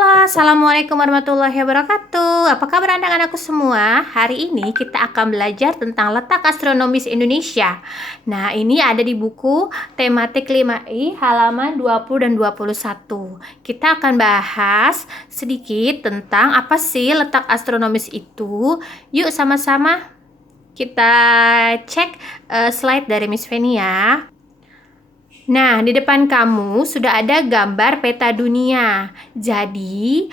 Halo, Assalamualaikum warahmatullahi wabarakatuh. Apa kabar anak-anakku semua? Hari ini kita akan belajar tentang letak astronomis Indonesia. Nah, ini ada di buku tematik 5I halaman 20 dan 21. Kita akan bahas sedikit tentang apa sih letak astronomis itu. Yuk sama-sama kita cek slide dari Miss Feni ya. Nah, di depan kamu sudah ada gambar peta dunia. Jadi,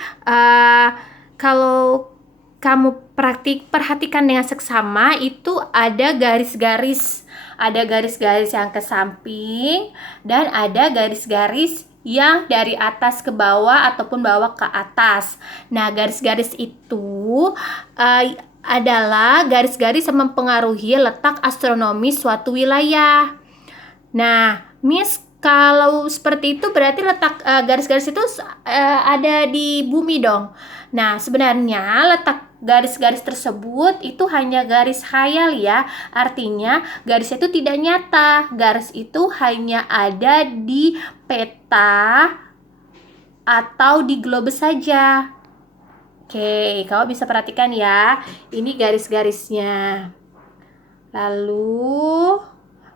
kalau kamu perhatikan dengan seksama, itu ada garis-garis. Ada garis-garis yang ke samping dan ada garis-garis yang dari atas ke bawah ataupun bawah ke atas. Nah, garis-garis itu adalah garis-garis yang mempengaruhi letak astronomis suatu wilayah. Nah, Miss, kalau seperti itu berarti letak garis-garis itu ada di bumi dong. Nah, sebenarnya letak garis-garis tersebut itu hanya garis khayal ya. Artinya garis itu tidak nyata. Garis itu hanya ada di peta atau di globus saja. Oke, kamu bisa perhatikan ya. Ini garis-garisnya. Lalu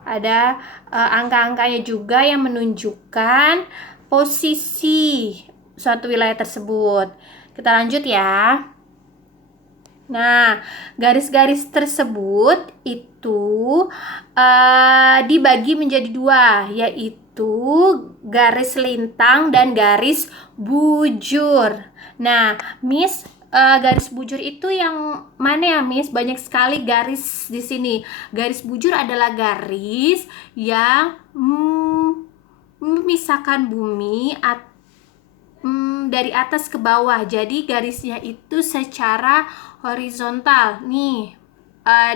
ada angka-angkanya juga yang menunjukkan posisi suatu wilayah tersebut. Kita lanjut ya. Nah, garis-garis tersebut itu dibagi menjadi dua, yaitu garis lintang dan garis bujur. Nah, Miss, garis bujur itu yang mana ya, Miss? Banyak sekali garis di sini. Garis bujur adalah garis yang memisahkan bumi dari atas ke bawah. Jadi garisnya itu secara horizontal. Nih,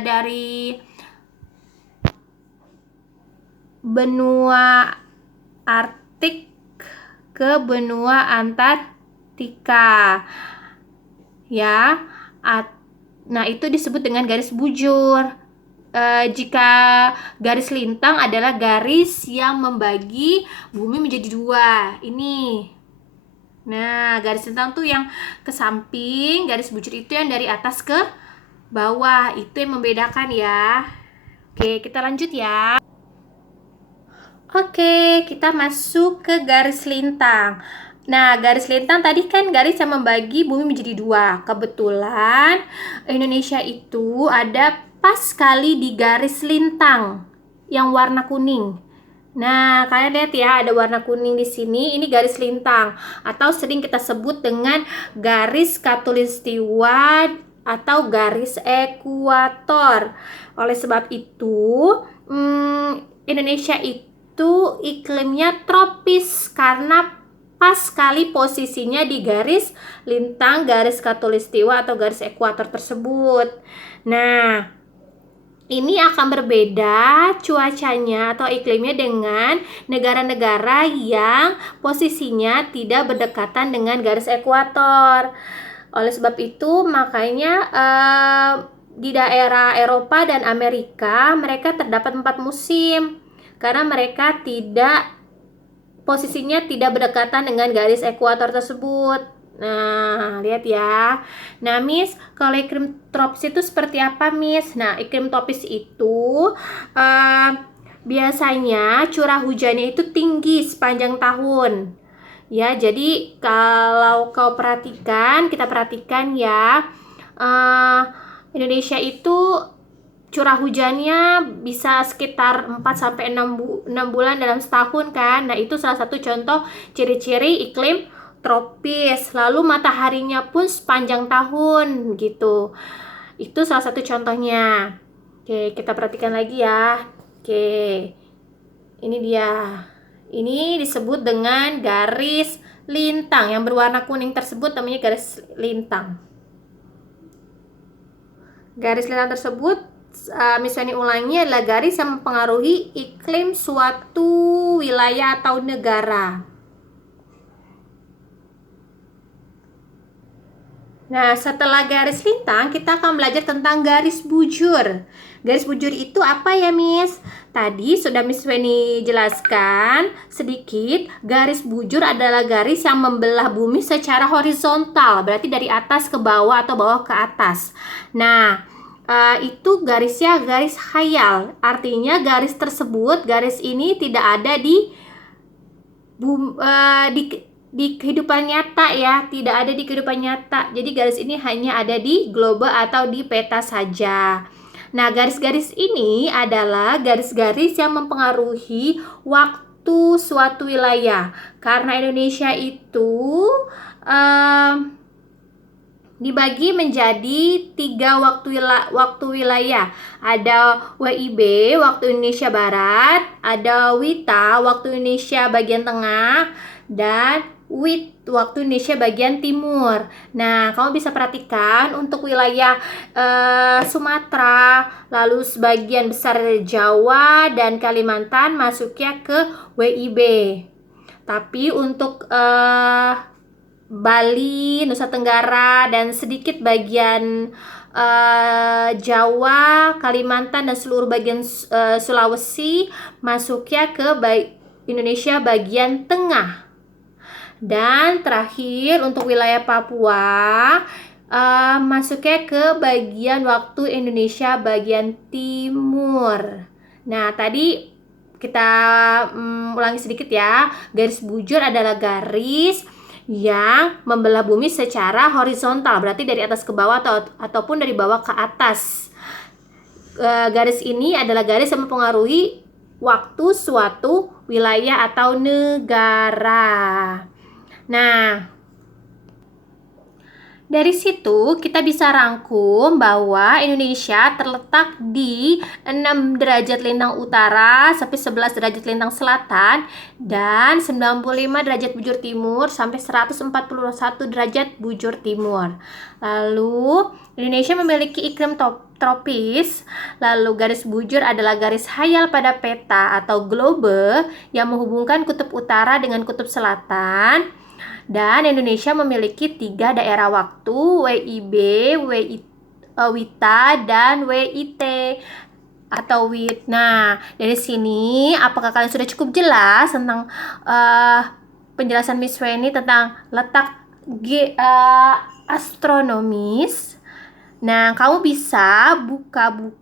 dari benua Arktik ke benua Antartika. Ya, nah itu disebut dengan garis bujur. Jika garis lintang adalah garis yang membagi bumi menjadi dua. Ini. Nah, garis lintang tuh yang ke samping, garis bujur itu yang dari atas ke bawah. Itu yang membedakan ya. Oke, kita lanjut ya. Oke, kita masuk ke garis lintang. Nah, garis lintang tadi kan garis yang membagi bumi menjadi dua. Kebetulan Indonesia itu ada pas sekali di garis lintang yang warna kuning. Nah, kalian lihat ya, ada warna kuning di sini. Ini garis lintang atau sering kita sebut dengan garis khatulistiwa atau garis ekuator. Oleh sebab itu, Indonesia itu iklimnya tropis karena pas sekali posisinya di garis lintang, garis khatulistiwa atau garis ekuator tersebut. Nah, ini akan berbeda cuacanya atau iklimnya dengan negara-negara yang posisinya tidak berdekatan dengan garis ekuator. Oleh sebab itu, makanya di daerah Eropa dan Amerika mereka terdapat 4 musim karena mereka posisinya tidak berdekatan dengan garis ekuator tersebut. Nah, lihat ya. Nah, Miss, kalau iklim tropis itu seperti apa, Miss? Nah, iklim tropis itu biasanya curah hujannya itu tinggi sepanjang tahun. Ya, jadi kalau kita perhatikan ya, Indonesia itu curah hujannya bisa sekitar 4-6 bulan dalam setahun kan. Nah, itu salah satu contoh ciri-ciri iklim tropis. Lalu mataharinya pun sepanjang tahun gitu. Itu salah satu contohnya. Oke, kita perhatikan lagi ya. Oke. Ini dia. Ini disebut dengan garis lintang. Yang berwarna kuning tersebut namanya garis lintang. Garis lintang tersebut misalnya ulangi adalah garis yang mempengaruhi iklim suatu wilayah atau negara. Nah, setelah garis lintang, kita akan belajar tentang garis bujur. Garis bujur itu apa ya, Miss? Tadi sudah Miss Weni jelaskan sedikit. Garis bujur adalah garis yang membelah bumi secara horizontal, berarti dari atas ke bawah atau bawah ke atas. Nah, itu garisnya garis khayal. Artinya garis ini tidak ada di kehidupan nyata ya, tidak ada di kehidupan nyata. Jadi garis ini hanya ada di globe atau di peta saja. Nah, garis-garis ini adalah garis-garis yang mempengaruhi waktu suatu wilayah. Karena Indonesia itu dibagi menjadi 3 waktu wilayah. Ada WIB, waktu Indonesia Barat, ada WITA, waktu Indonesia bagian tengah, dan WIT, waktu Indonesia bagian timur. Nah, kamu bisa perhatikan untuk wilayah Sumatera, lalu sebagian besar Jawa dan Kalimantan masuknya ke WIB. Tapi untuk Bali, Nusa Tenggara, dan sedikit bagian Jawa, Kalimantan, dan seluruh bagian Sulawesi masuknya ke Indonesia bagian tengah. Dan terakhir untuk wilayah Papua masuknya ke bagian waktu Indonesia bagian timur. Nah, tadi kita ulangi sedikit ya. Garis bujur adalah garis yang membelah bumi secara horizontal, berarti dari atas ke bawah ataupun dari bawah ke atas. Garis ini adalah garis yang mempengaruhi waktu suatu wilayah atau negara. Nah, dari situ kita bisa rangkum bahwa Indonesia terletak di 6 derajat lintang utara sampai 11 derajat lintang selatan dan 95 derajat bujur timur sampai 141 derajat bujur timur. Lalu Indonesia memiliki iklim tropis. Lalu garis bujur adalah garis khayal pada peta atau globe yang menghubungkan kutub utara dengan kutub selatan. Dan Indonesia memiliki 3 daerah waktu, WIB, WITA, dan WIT atau WIT. Nah, dari sini apakah kalian sudah cukup jelas tentang penjelasan Miss Weni tentang letak astronomis? Nah, kamu bisa buka buku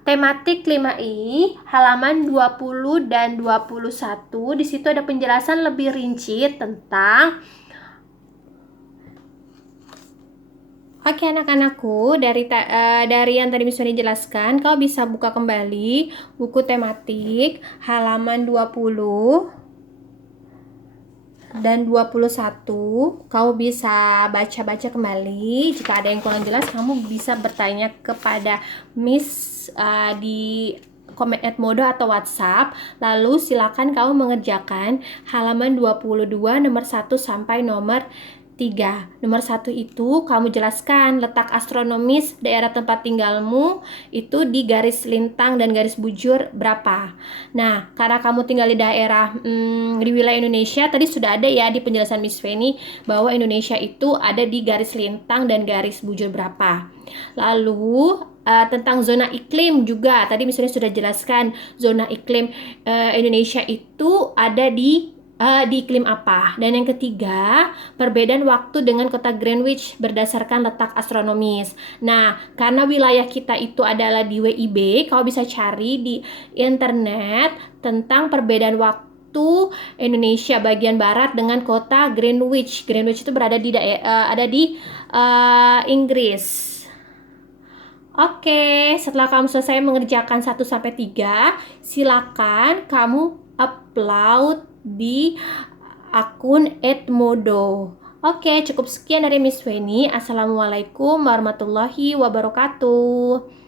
tematik 5I halaman 20 dan 21. Di situ ada penjelasan lebih rinci tentang Oke anak-anakku, dari yang tadi Miss Weni jelaskan, kau bisa buka kembali buku tematik halaman 20 dan 21. Kau bisa baca-baca kembali. Jika ada yang kurang jelas, kamu bisa bertanya kepada Miss di komen @modo atau WhatsApp. Lalu silakan kamu mengerjakan halaman 22 nomor 1 sampai nomor 3. Nomor 1 itu kamu jelaskan letak astronomis daerah tempat tinggalmu itu di garis lintang dan garis bujur berapa. Nah, karena kamu tinggal di daerah di wilayah Indonesia, tadi sudah ada ya di penjelasan Miss Weni bahwa Indonesia itu ada di garis lintang dan garis bujur berapa. Lalu tentang zona iklim juga tadi Miss Weni sudah jelaskan zona iklim Indonesia itu ada di iklim apa. Dan yang ketiga, perbedaan waktu dengan kota Greenwich berdasarkan letak astronomis. Nah, karena wilayah kita itu adalah di WIB, kau bisa cari di internet tentang perbedaan waktu Indonesia bagian barat dengan kota Greenwich. Greenwich itu berada di ada di Inggris. Oke, setelah kamu selesai mengerjakan 1-3, silakan kamu upload di akun @modo. Oke, cukup sekian dari Miss Weni. Assalamualaikum warahmatullahi wabarakatuh.